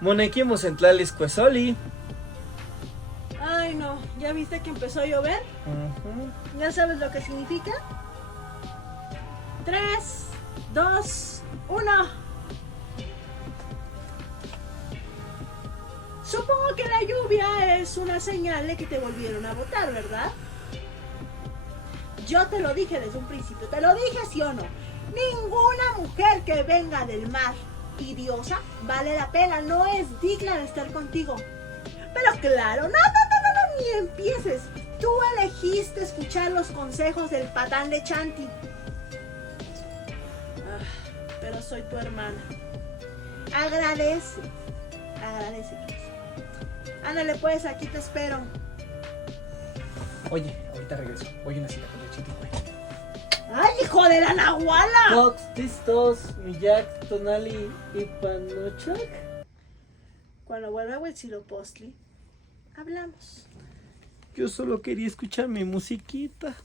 Monequimos en Tlaliscuezoli. Ay, no, ¿ya viste que empezó a llover? ¿Ya sabes lo que significa? 3, 2, 1. Supongo que la lluvia es una señal de que te volvieron a votar, ¿verdad? Yo te lo dije desde un principio, te lo dije, ¿sí o no? Ninguna mujer que venga del mar y diosa vale la pena, no es digna de estar contigo. Pero claro, no, ni empieces. Tú elegiste escuchar los consejos del patán de Chanti. Pero soy tu hermana. Agradece. Ándale pues, aquí te espero. Oye, ahorita regreso. Voy a una cita con el Chiticue. ¡Ay, hijo de la nahuala! Tox, Tistos, Miyak, Tonali y Panochak. Cuando vuelva Huitzilopochtli, hablamos. Yo solo quería escuchar mi musiquita.